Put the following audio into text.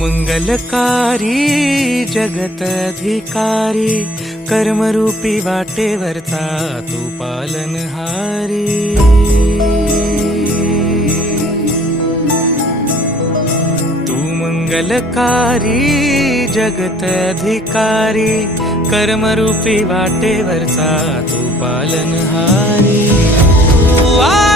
मंगलकारी जगत अधिकारी, कर्मरूपी वाटेवरचा तू पालनहारी। तू मंगलकारी जगत अधिकारी, कर्मरूपी वाटेवरचा तू पालनहारी। तू